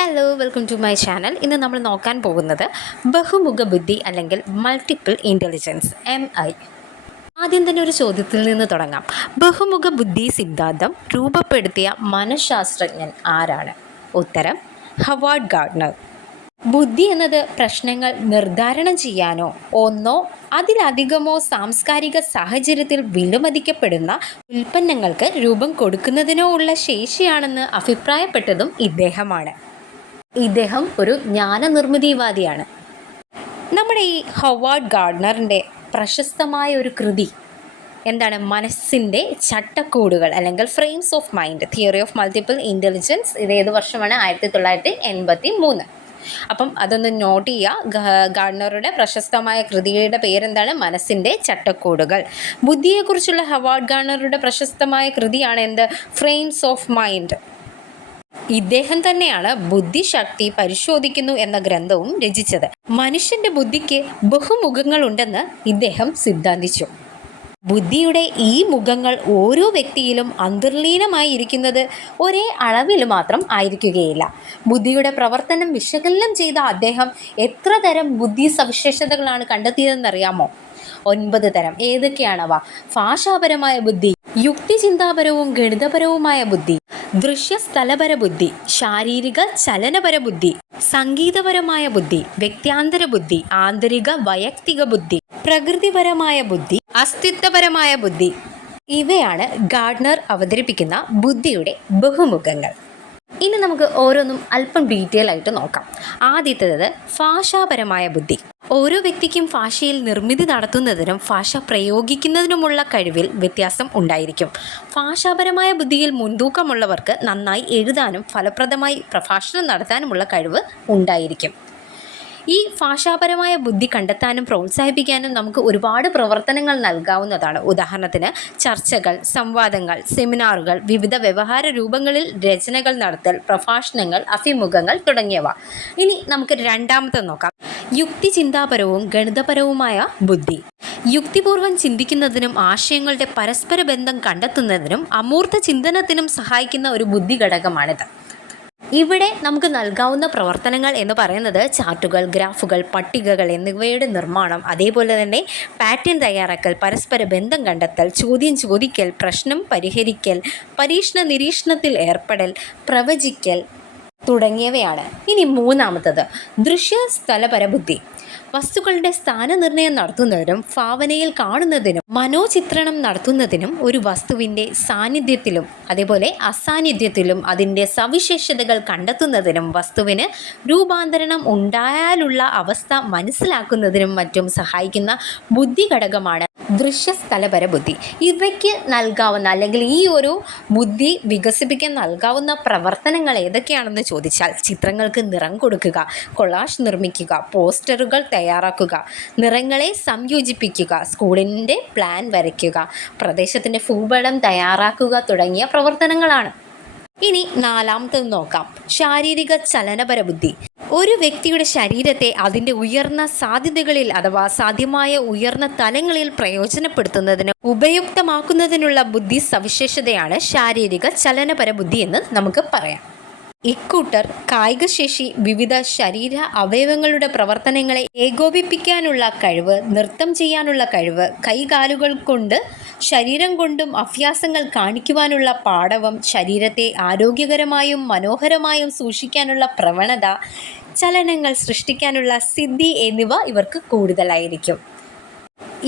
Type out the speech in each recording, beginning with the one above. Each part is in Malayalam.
Hello, welcome to my channel. ഇന്ന് നമ്മൾ നോക്കാൻ പോകുന്നത് ബഹുമുഖ ബുദ്ധി അല്ലെങ്കിൽ മൾട്ടിപ്പിൾ ഇൻ്റലിജൻസ് MI. ആദ്യം തന്നെ ഒരു ചോദ്യത്തിൽ നിന്ന് തുടങ്ങാം. ബഹുമുഖ ബുദ്ധി സിദ്ധാന്തം രൂപപ്പെടുത്തിയ മനഃശാസ്ത്രജ്ഞൻ ആരാണ്? ഉത്തരം ഹവാർഡ് ഗാർഡ്നർ. ബുദ്ധി എന്നത് പ്രശ്നങ്ങൾ നിർദ്ധാരണം ചെയ്യാനോ ഒന്നോ അതിലധികമോ സാംസ്കാരിക സാഹചര്യത്തിൽ വിലമതിക്കപ്പെടുന്ന ഉൽപ്പന്നങ്ങൾക്ക് രൂപം കൊടുക്കുന്നതിനോ ഉള്ള ശേഷിയാണെന്ന് അഭിപ്രായപ്പെട്ടതും ഇദ്ദേഹമാണ്. ഇദ്ദേഹം ഒരു ജ്ഞാനനിർമ്മിതിവാദിയാണ്. നമ്മുടെ ഈ ഹവാർഡ് ഗാർഡ്നറിൻ്റെ പ്രശസ്തമായ ഒരു കൃതി എന്താണ്? മനസ്സിൻ്റെ ചട്ടക്കൂടുകൾ അല്ലെങ്കിൽ frames of mind, theory of multiple intelligence. ഇത് ഏത് വർഷമാണ്? 1983. അപ്പം അതൊന്ന് നോട്ട് ചെയ്യുക. ഗാർഡ്നറുടെ പ്രശസ്തമായ കൃതിയുടെ പേരെന്താണ്? മനസ്സിൻ്റെ ചട്ടക്കൂടുകൾ. ബുദ്ധിയെക്കുറിച്ചുള്ള ഹവാർഡ് ഗാർഡനറുടെ പ്രശസ്തമായ കൃതിയാണ് എന്ത്? Frames of mind. ഇദ്ദേഹം തന്നെയാണ് ബുദ്ധിശക്തി പരിശോധിക്കുന്നു എന്ന ഗ്രന്ഥവും രചിച്ചത്. മനുഷ്യൻ്റെ ബുദ്ധിക്ക് ബഹുമുഖങ്ങളുണ്ടെന്ന് ഇദ്ദേഹം സിദ്ധാന്തിച്ചു. ബുദ്ധിയുടെ ഈ മുഖങ്ങൾ ഓരോ വ്യക്തിയിലും അന്തർലീനമായി ഇരിക്കുന്നത് ഒരേ അളവിൽ മാത്രം ആയിരിക്കുകയില്ല. ബുദ്ധിയുടെ പ്രവർത്തനം വിശകലനം ചെയ്ത അദ്ദേഹം എത്ര തരം ബുദ്ധി സവിശേഷതകളാണ് കണ്ടെത്തിയതെന്നറിയാമോ? 9 തരം. ഏതൊക്കെയാണവ? ഭാഷാപരമായ ബുദ്ധി, യുക്തിചിന്താപരവും ഗണിതപരവുമായ ബുദ്ധി, ദൃശ്യസ്ഥലപര ബുദ്ധി, ശാരീരിക ചലനപര ബുദ്ധി, സംഗീതപരമായ ബുദ്ധി, വ്യക്ത്യാന്തര ബുദ്ധി, ആന്തരിക വൈയക്തിക ബുദ്ധി, പ്രകൃതിപരമായ ബുദ്ധി, അസ്തിത്വപരമായ ബുദ്ധി. ഇവയാണ് ഗാർഡ്നർ അവതരിപ്പിക്കുന്ന ബുദ്ധിയുടെ ബഹുമുഖങ്ങൾ. ഇനി നമുക്ക് ഓരോന്നും അല്പം ഡീറ്റെയിൽ ആയിട്ട് നോക്കാം. ആദ്യത്തേത് ഭാഷാപരമായ ബുദ്ധി. ഓരോ വ്യക്തിക്കും ഭാഷയിൽ നിർമ്മിതി നടത്തുന്നതിനും ഭാഷ പ്രയോഗിക്കുന്നതിനുമുള്ള കഴിവിൽ വ്യത്യാസം ഉണ്ടായിരിക്കും. ഭാഷാപരമായ ബുദ്ധിയിൽ മുൻതൂക്കമുള്ളവർക്ക് നന്നായി എഴുതാനും ഫലപ്രദമായി പ്രഭാഷണം നടത്താനുമുള്ള കഴിവ് ഉണ്ടായിരിക്കും. ഈ ഭാഷാപരമായ ബുദ്ധി കണ്ടെത്താനും പ്രോത്സാഹിപ്പിക്കാനും നമുക്ക് ഒരുപാട് പ്രവർത്തനങ്ങൾ നൽകാവുന്നതാണ്. ഉദാഹരണത്തിന് ചർച്ചകൾ, സംവാദങ്ങൾ, സെമിനാറുകൾ, വിവിധ വ്യവഹാര രൂപങ്ങളിൽ രചനകൾ നടത്തൽ, പ്രഭാഷണങ്ങൾ, അഭിമുഖങ്ങൾ തുടങ്ങിയവ. ഇനി നമുക്ക് രണ്ടാമത്തെ നോക്കാം. യുക്തിചിന്താപരവും ഗണിതപരവുമായ ബുദ്ധി. യുക്തിപൂർവം ചിന്തിക്കുന്നതിനും ആശയങ്ങളുടെ പരസ്പര ബന്ധം കണ്ടെത്തുന്നതിനും അമൂർത്ത ചിന്തനത്തിനും സഹായിക്കുന്ന ഒരു ബുദ്ധി ഘടകമാണിത്. ഇവിടെ നമുക്ക് നൽകാവുന്ന പ്രവർത്തനങ്ങൾ എന്ന് പറയുന്നത് ചാർട്ടുകൾ, ഗ്രാഫുകൾ, പട്ടികകൾ എന്നിവയുടെ നിർമ്മാണം, അതേപോലെ തന്നെ പാറ്റേൺ തയ്യാറാക്കൽ, പരസ്പര ബന്ധം കണ്ടെത്തൽ, ചോദ്യം ചോദിക്കൽ, പ്രശ്നം പരിഹരിക്കൽ, പരീക്ഷണ നിരീക്ഷണത്തിൽ ഏർപ്പെടൽ, പ്രവചിക്കൽ തുടങ്ങിയവയാണ്. ഇനി മൂന്നാമത്തത് ദൃശ്യസ്ഥലപര ബുദ്ധി. വസ്തുക്കളുടെ സ്ഥാനനിർണ്ണയം നടത്തുന്നതിനും ഭാവനയിൽ കാണുന്നതിനും മനോചിത്രണം നടത്തുന്നതിനും ഒരു വസ്തുവിൻ്റെ സാന്നിധ്യത്തിലും അതേപോലെ അസാന്നിധ്യത്തിലും അതിൻ്റെ സവിശേഷതകൾ കണ്ടെത്തുന്നതിനും വസ്തുവിന് രൂപാന്തരണം ഉണ്ടായാലുള്ള അവസ്ഥ മനസ്സിലാക്കുന്നതിനും മറ്റും സഹായിക്കുന്ന ബുദ്ധി ഘടകമാണ് ദൃശ്യസ്ഥലപര ബുദ്ധി. ഇവയ്ക്ക് നൽകാവുന്ന അല്ലെങ്കിൽ ഈ ഒരു ബുദ്ധി വികസിപ്പിക്കാൻ നൽകാവുന്ന പ്രവർത്തനങ്ങൾ ഏതൊക്കെയാണെന്ന് ചോദിച്ചാൽ ചിത്രങ്ങൾക്ക് നിറം കൊടുക്കുക, കൊളാഷ് നിർമ്മിക്കുക, പോസ്റ്ററുകൾ തയ്യാറാക്കുക, നിറങ്ങളെ സംയോജിപ്പിക്കുക, സ്കൂളിൻ്റെ പ്ലാൻ വരയ്ക്കുക, പ്രദേശത്തിൻ്റെ ഭൂപടം തയ്യാറാക്കുക തുടങ്ങിയ പ്രവർത്തനങ്ങളാണ്. ഇനി നാലാമത്തേത് നോക്കാം. ശാരീരിക ചലനപര ബുദ്ധി. ഒരു വ്യക്തിയുടെ ശരീരത്തെ അതിൻ്റെ ഉയർന്ന സാധ്യതകളിൽ അഥവാ സാധ്യമായ ഉയർന്ന തലങ്ങളിൽ പ്രയോജനപ്പെടുത്തുന്നതിന് ഉപയുക്തമാക്കുന്നതിനുള്ള ബുദ്ധി സവിശേഷതയാണ് ശാരീരിക ചലനപര ബുദ്ധി എന്ന് നമുക്ക് പറയാം. ഇക്കൂട്ടർ കായികശേഷി, വിവിധ ശരീര അവയവങ്ങളുടെ പ്രവർത്തനങ്ങളെ ഏകോപിപ്പിക്കാനുള്ള കഴിവ്, നൃത്തം ചെയ്യാനുള്ള കഴിവ്, കൈകാലുകൾ കൊണ്ട് ശരീരം കൊണ്ടും അഭ്യാസങ്ങൾ കാണിക്കുവാനുള്ള പാടവം, ശരീരത്തെ ആരോഗ്യകരമായും മനോഹരമായും സൂക്ഷിക്കാനുള്ള പ്രവണത, ചലനങ്ങൾ സൃഷ്ടിക്കാനുള്ള സിദ്ധി എന്നിവ ഇവർക്ക് കൂടുതലായിരിക്കും.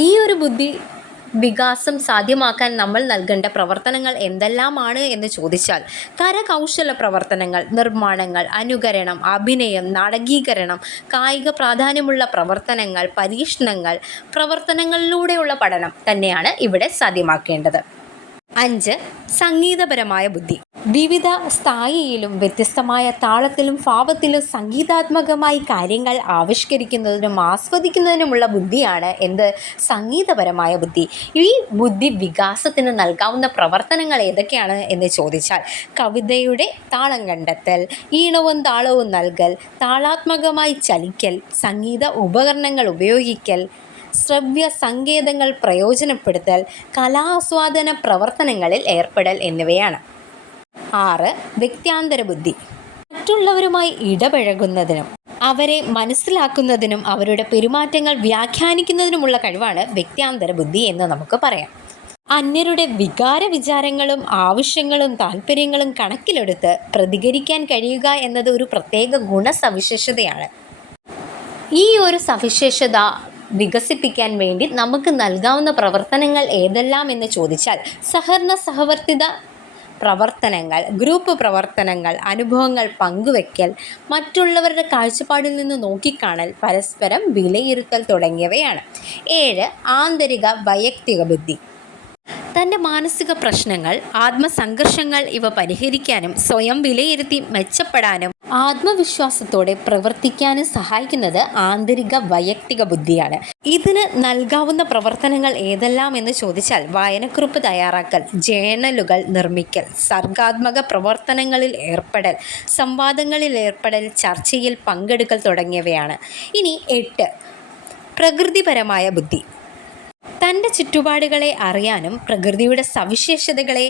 ഈ ഒരു ബുദ്ധി വികാസം സാധ്യമാക്കാൻ നമ്മൾ നൽകേണ്ട പ്രവർത്തനങ്ങൾ എന്തെല്ലാമാണ് എന്ന് ചോദിച്ചാൽ കരകൗശല പ്രവർത്തനങ്ങൾ, നിർമ്മാണങ്ങൾ, അനുകരണം, അഭിനയം, നാടകീകരണം, കായിക പ്രാധാന്യമുള്ള പ്രവർത്തനങ്ങൾ, പരീക്ഷണങ്ങൾ, പ്രവർത്തനങ്ങളിലൂടെയുള്ള പഠനം തന്നെയാണ് ഇവിടെ സാധ്യമാക്കേണ്ടത്. 5. സംഗീതപരമായ ബുദ്ധി. വിവിധ സ്ഥായിയിലും വ്യത്യസ്തമായ താളത്തിലും ഭാവത്തിലും സംഗീതാത്മകമായി കാര്യങ്ങൾ ആവിഷ്കരിക്കുന്നതിനും ആസ്വദിക്കുന്നതിനുമുള്ള ബുദ്ധിയാണ് എന്ത്? സംഗീതപരമായ ബുദ്ധി. ഈ ബുദ്ധി വികാസത്തിന് നൽകാവുന്ന പ്രവർത്തനങ്ങൾ ഏതൊക്കെയാണ് എന്ന് ചോദിച്ചാൽ കവിതയുടെ താളം കണ്ടെത്തൽ, ഈണവും താളവും നൽകൽ, താളാത്മകമായി ചലിക്കൽ, സംഗീത ഉപകരണങ്ങൾ ഉപയോഗിക്കൽ, ശ്രവ്യ സങ്കേതങ്ങൾ പ്രയോജനപ്പെടുത്തൽ, കലാസ്വാദന പ്രവർത്തനങ്ങളിൽ ഏർപ്പെടൽ എന്നിവയാണ്. 6. വ്യക്ത്യാന്തര ബുദ്ധി. മറ്റുള്ളവരുമായി ഇടപഴകുന്നതിനും അവരെ മനസ്സിലാക്കുന്നതിനും അവരുടെ പെരുമാറ്റങ്ങൾ വ്യാഖ്യാനിക്കുന്നതിനുമുള്ള കഴിവാണ് വ്യക്ത്യാന്തര ബുദ്ധി എന്ന് നമുക്ക് പറയാം. അന്യരുടെ വികാര വിചാരങ്ങളും ആവശ്യങ്ങളും താല്പര്യങ്ങളും കണക്കിലെടുത്ത് പ്രതികരിക്കാൻ കഴിയുക എന്നത് ഒരു പ്രത്യേക ഗുണസവിശേഷതയാണ്. ഈ ഒരു സവിശേഷത വികസിപ്പിക്കാൻ വേണ്ടി നമുക്ക് നൽകാവുന്ന പ്രവർത്തനങ്ങൾ ഏതെല്ലാം എന്ന് ചോദിച്ചാൽ സഹകരണ സഹവർത്തിത പ്രവർത്തനങ്ങൾ, ഗ്രൂപ്പ് പ്രവർത്തനങ്ങൾ, അനുഭവങ്ങൾ പങ്കുവെക്കൽ, മറ്റുള്ളവരുടെ കാഴ്ചപ്പാടിൽ നിന്ന് നോക്കിക്കാണൽ, പരസ്പരം വിലയിരുത്തൽ തുടങ്ങിയവയാണ്. 7. ആന്തരിക വൈയക്തിക ബുദ്ധി. തൻ്റെ മാനസിക പ്രശ്നങ്ങൾ, ആത്മസംഘർഷങ്ങൾ ഇവ പരിഹരിക്കാനും സ്വയം വിലയിരുത്തി മെച്ചപ്പെടാനും ആത്മവിശ്വാസത്തോടെ പ്രവർത്തിക്കാനും സഹായിക്കുന്നത് ആന്തരിക വൈയക്തിക ബുദ്ധിയാണ്. ഇതിന് നൽകാവുന്ന പ്രവർത്തനങ്ങൾ ഏതെല്ലാം എന്ന് ചോദിച്ചാൽ വായനക്കുറിപ്പ് തയ്യാറാക്കൽ, ജേണലുകൾ നിർമ്മിക്കൽ, സർഗാത്മക പ്രവർത്തനങ്ങളിൽ ഏർപ്പെടൽ, സംവാദങ്ങളിൽ ഏർപ്പെടൽ, ചർച്ചയിൽ പങ്കെടുക്കൽ തുടങ്ങിയവയാണ്. ഇനി 8. പ്രകൃതിപരമായ ബുദ്ധി. തൻ്റെ ചുറ്റുപാടുകളെ അറിയാനും പ്രകൃതിയുടെ സവിശേഷതകളെ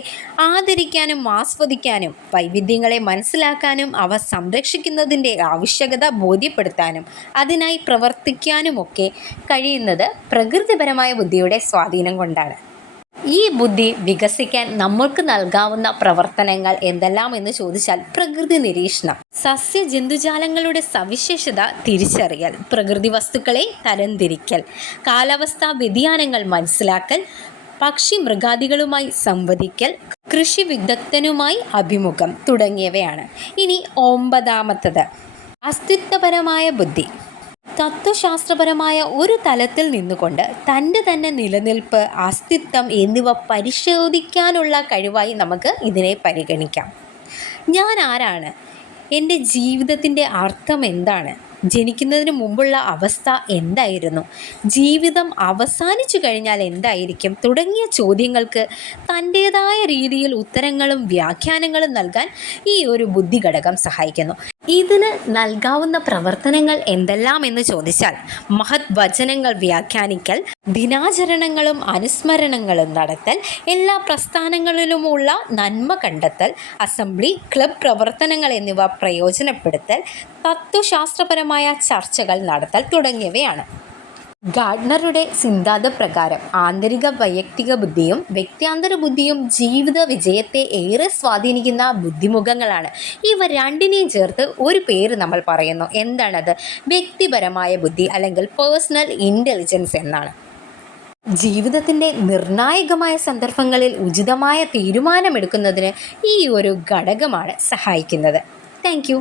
ആദരിക്കാനും ആസ്വദിക്കാനും വൈവിധ്യങ്ങളെ മനസ്സിലാക്കാനും അവ സംരക്ഷിക്കുന്നതിൻ്റെ ആവശ്യകത ബോധ്യപ്പെടുത്താനും അതിനായി പ്രവർത്തിക്കാനുമൊക്കെ കഴിയുന്നത് പ്രകൃതിപരമായ ബുദ്ധിയുടെ സ്വാധീനം കൊണ്ടാണ്. ഈ ബുദ്ധി വികസിക്കാൻ നമ്മൾക്ക് നൽകാവുന്ന പ്രവർത്തനങ്ങൾ എന്തെല്ലാം എന്ന് ചോദിച്ചാൽ പ്രകൃതി നിരീക്ഷണം, സസ്യജന്തുജാലങ്ങളുടെ സവിശേഷത തിരിച്ചറിയൽ, പ്രകൃതി വസ്തുക്കളെ തരംതിരിക്കൽ, കാലാവസ്ഥാ വ്യതിയാനങ്ങൾ മനസ്സിലാക്കൽ, പക്ഷി മൃഗാദികളുമായി സംവദിക്കൽ, കൃഷി വിദഗ്ധനുമായി അഭിമുഖം തുടങ്ങിയവയാണ്. ഇനി 9. അസ്തിത്വപരമായ ബുദ്ധി. തത്വശാസ്ത്രപരമായ ഒരു തലത്തിൽ നിന്നുകൊണ്ട് തൻ്റെ തന്നെ നിലനിൽപ്പ്, അസ്തിത്വം എന്നിവ പരിശോധിക്കാനുള്ള കഴിവായി നമുക്ക് ഇതിനെ പരിഗണിക്കാം. ഞാൻ ആരാണ്? എൻ്റെ ജീവിതത്തിൻ്റെ അർത്ഥം എന്താണ്? ജനിക്കുന്നതിന് മുമ്പുള്ള അവസ്ഥ എന്തായിരുന്നു? ജീവിതം അവസാനിച്ചു കഴിഞ്ഞാൽ എന്തായിരിക്കും? തുടങ്ങിയ ചോദ്യങ്ങൾക്ക് തൻ്റേതായ രീതിയിൽ ഉത്തരങ്ങളും വ്യാഖ്യാനങ്ങളും നൽകാൻ ഈ ഒരു ബുദ്ധി ഘടകം സഹായിക്കുന്നു. ഇതിന് നൽകാവുന്ന പ്രവർത്തനങ്ങൾ എന്തെല്ലാം എന്ന് ചോദിച്ചാൽ മഹത് വചനങ്ങൾ വ്യാഖ്യാനിക്കൽ, ദിനാചരണങ്ങളും അനുസ്മരണങ്ങളും നടത്തൽ, എല്ലാ പ്രസ്ഥാനങ്ങളിലുമുള്ള നന്മ കണ്ടെത്തൽ, അസംബ്ലി, ക്ലബ് പ്രവർത്തനങ്ങൾ എന്നിവ പ്രയോജനപ്പെടുത്തൽ, തത്വശാസ്ത്രപരമായ ചർച്ചകൾ നടത്തൽ തുടങ്ങിയവയാണ്. ഗാർഡ്നറുടെ സിദ്ധാന്തപ്രകാരം ആന്തരിക വൈയക്തിക ബുദ്ധിയും വ്യക്ത്യാന്തര ബുദ്ധിയും ജീവിത വിജയത്തെ ഏറെ സ്വാധീനിക്കുന്ന ബുദ്ധിമുഖങ്ങളാണ്. ഇവ രണ്ടിനെയും ചേർത്ത് ഒരു പേര് നമ്മൾ പറയുന്നു. എന്താണത്? വ്യക്തിപരമായ ബുദ്ധി അല്ലെങ്കിൽ പേഴ്സണൽ ഇൻ്റലിജൻസ് എന്നാണ്. ജീവിതത്തിൻ്റെ നിർണായകമായ സന്ദർഭങ്ങളിൽ ഉചിതമായ തീരുമാനമെടുക്കുന്നതിന് ഈ ഒരു ഘടകമാണ് സഹായിക്കുന്നത്. Thank you.